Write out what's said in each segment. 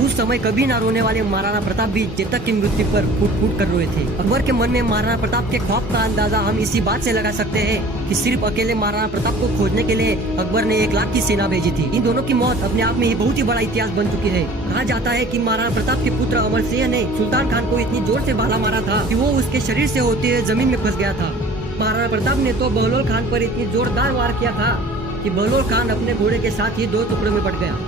उस समय कभी ना रोने वाले महाराणा प्रताप भी चेतक की मृत्यु पर फूट फूट कर रोए थे। अकबर के मन में महाराणा प्रताप के खौफ का अंदाजा हम इसी बात से लगा सकते हैं कि सिर्फ अकेले महाराणा प्रताप को खोजने के लिए अकबर ने 1 लाख की सेना भेजी थी। इन दोनों की मौत अपने आप में ही बहुत ही बड़ा इतिहास बन चुकी है। कहा जाता है कि महाराणा प्रताप के पुत्र अमर सिंह ने सुल्तान खान को इतनी जोर से भाला मारा था कि वो उसके शरीर से होते हुए जमीन में फंस गया था। महाराणा प्रताप ने तो बहलोल खान पर इतनी जोरदार वार किया था कि बहलोल खान अपने घोड़े के साथ ही 2 टुकड़ों में बट गया।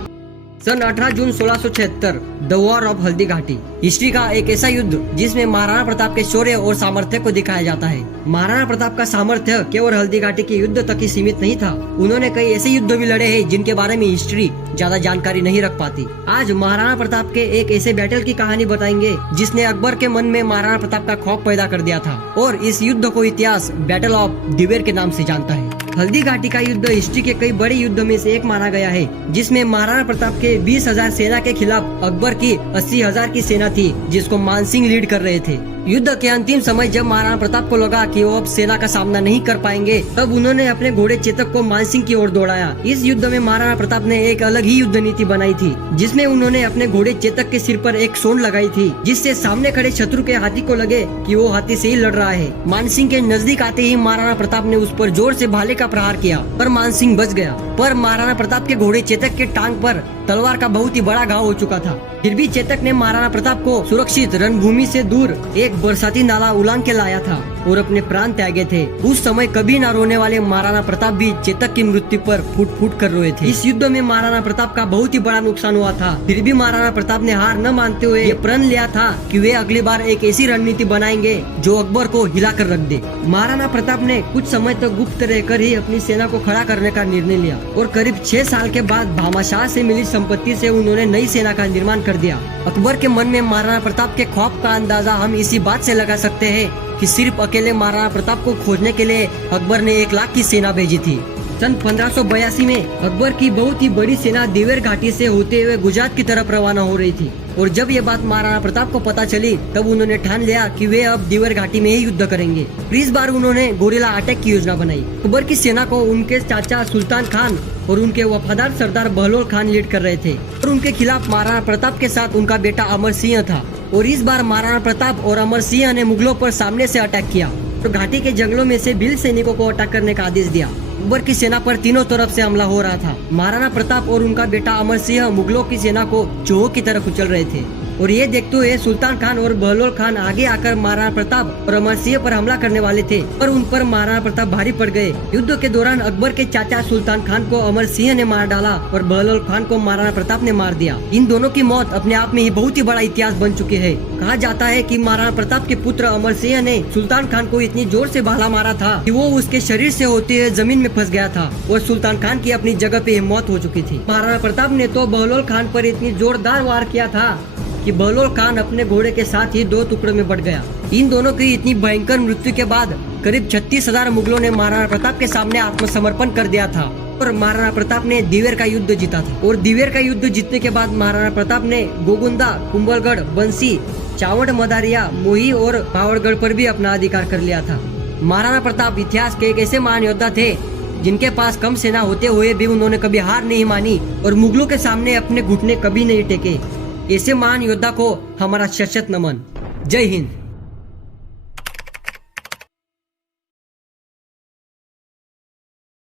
सन 18 जून 1676 the war of Haldi Ghati history का एक ऐसा युद्ध जिसमें महाराणा प्रताप के शौर्य और सामर्थ्य को दिखाया जाता है। महाराणा प्रताप का सामर्थ्य केवल हल्दी घाटी के युद्ध तक ही सीमित नहीं था। उन्होंने कई ऐसे युद्ध भी लड़े हैं जिनके बारे में हिस्ट्री ज्यादा जानकारी नहीं रख पाती। आज महाराणा प्रताप के एक ऐसे बैटल की कहानी बताएंगे जिसने अकबर के मन में महाराणा प्रताप का खौफ पैदा कर दिया था और इस युद्ध को इतिहास बैटल ऑफ दिवेर के नाम से जानता है। हल्दी घाटी का युद्ध हिस्ट्री के कई बड़े युद्ध में से एक माना गया है, जिसमें महाराणा प्रताप के 20,000 सेना के खिलाफ अकबर की 80,000 की सेना थी जिसको मानसिंह लीड कर रहे थे। युद्ध के अंतिम समय जब महाराणा प्रताप को लगा कि वो अब सेना का सामना नहीं कर पाएंगे, तब उन्होंने अपने घोड़े चेतक को मानसिंह की ओर दौड़ाया। इस युद्ध में महाराणा प्रताप ने एक अलग ही युद्ध नीति बनाई थी, जिसमें उन्होंने अपने घोड़े चेतक के सिर पर एक सोंड लगाई थी, जिससे सामने खड़े शत्रु के हाथी को लगे कि वो हाथी से ही लड़ रहा है। मानसिंह के नजदीक आते ही महाराणा प्रताप ने उस पर जोर से भाले का प्रहार किया, पर मानसिंह बच गया। पर महाराणा प्रताप के घोड़े चेतक के टांग पर तलवार का बहुत ही बड़ा घाव हो चुका था। फिर भी चेतक ने महाराणा प्रताप को सुरक्षित रणभूमि से दूर एक बरसाती नाला उलांग के लाया था और अपने प्राण त्यागे थे। उस समय कभी ना रोने वाले महाराणा प्रताप भी चेतक की मृत्यु पर फूट फूट कर रोए थे। इस युद्ध में महाराणा प्रताप का बहुत ही बड़ा नुकसान हुआ था। फिर भी महाराणा प्रताप ने हार न मानते हुए ये प्रण लिया था कि वे अगली बार एक ऐसी रणनीति बनाएंगे जो अकबर को हिला कर रख दे। महाराणा प्रताप ने कुछ समय तक गुप्त रहकर ही अपनी सेना को खड़ा करने का निर्णय लिया और करीब 6 साल के बाद भामाशाह से मिली संपत्ति से उन्होंने नई सेना का निर्माण कर दिया। अकबर के मन में महाराणा प्रताप के खौफ का अंदाजा हम इसी बात से लगा सकते हैं कि सिर्फ अकेले महाराणा प्रताप को खोजने के लिए अकबर ने 1 लाख की सेना भेजी थी। सन 1582 में अकबर की बहुत ही बड़ी सेना दिवेर घाटी से होते हुए गुजरात की तरफ रवाना हो रही थी और जब ये बात महाराणा प्रताप को पता चली तब उन्होंने ठान लिया कि वे अब दिवेर घाटी में ही युद्ध करेंगे। इस बार उन्होंने गोरिल्ला अटैक की योजना बनाई। अकबर की सेना को उनके चाचा सुल्तान खान और उनके वफादार सरदार बहलोल खान लीड कर रहे थे और उनके खिलाफ महाराणा प्रताप के साथ उनका बेटा अमर सिंह था। और इस बार महाराणा प्रताप और अमर सिंह ने मुगलों पर सामने से अटैक किया और घाटी के जंगलों में से भील सैनिकों को अटैक करने का आदेश दिया। अकबर की सेना पर तीनों तरफ से हमला हो रहा था। महाराणा प्रताप और उनका बेटा अमर सिंह मुगलों की सेना को चूहों की तरह कुचल रहे थे और ये देखते हुए सुल्तान खान और बहलोल खान आगे आकर महाराणा प्रताप और अमर सिंह पर हमला करने वाले थे, पर उन पर महाराणा प्रताप भारी पड़ गए। युद्ध के दौरान अकबर के चाचा सुल्तान खान को अमर सिंह ने मार डाला और बहलोल खान को महाराणा प्रताप ने मार दिया। इन दोनों की मौत अपने आप में ही बहुत ही बड़ा इतिहास बन चुकी है। कहा जाता है कि महाराणा प्रताप के पुत्र अमर सिंह ने सुल्तान खान को इतनी जोर से भाला मारा था कि वो उसके शरीर से होते हुए जमीन में फंस गया था और सुल्तान खान की अपनी जगह पे मौत हो चुकी थी। महाराणा प्रताप ने तो बहलोल खान पर इतनी जोरदार वार किया था कि बहलोल खान अपने घोड़े के साथ ही 2 टुकड़ों में बट गया। इन दोनों की इतनी भयंकर मृत्यु के बाद करीब 36,000 मुगलों ने महाराणा प्रताप के सामने आत्मसमर्पण कर दिया था और महाराणा प्रताप ने दिवेर का युद्ध जीता था। और दिवेर का युद्ध जीतने के बाद महाराणा प्रताप ने गोगुंदा, कुंभलगढ़, बंसी, चावड़, मदारिया, मोही और पावड़गढ़ पर भी अपना अधिकार कर लिया था। महाराणा प्रताप इतिहास के एक ऐसे महान योद्धा थे जिनके पास कम सेना होते हुए भी उन्होंने कभी हार नहीं मानी और मुगलों के सामने अपने घुटने कभी नहीं टेके। ऐसे महान योद्धा को हमारा शत नमन। जय हिंद।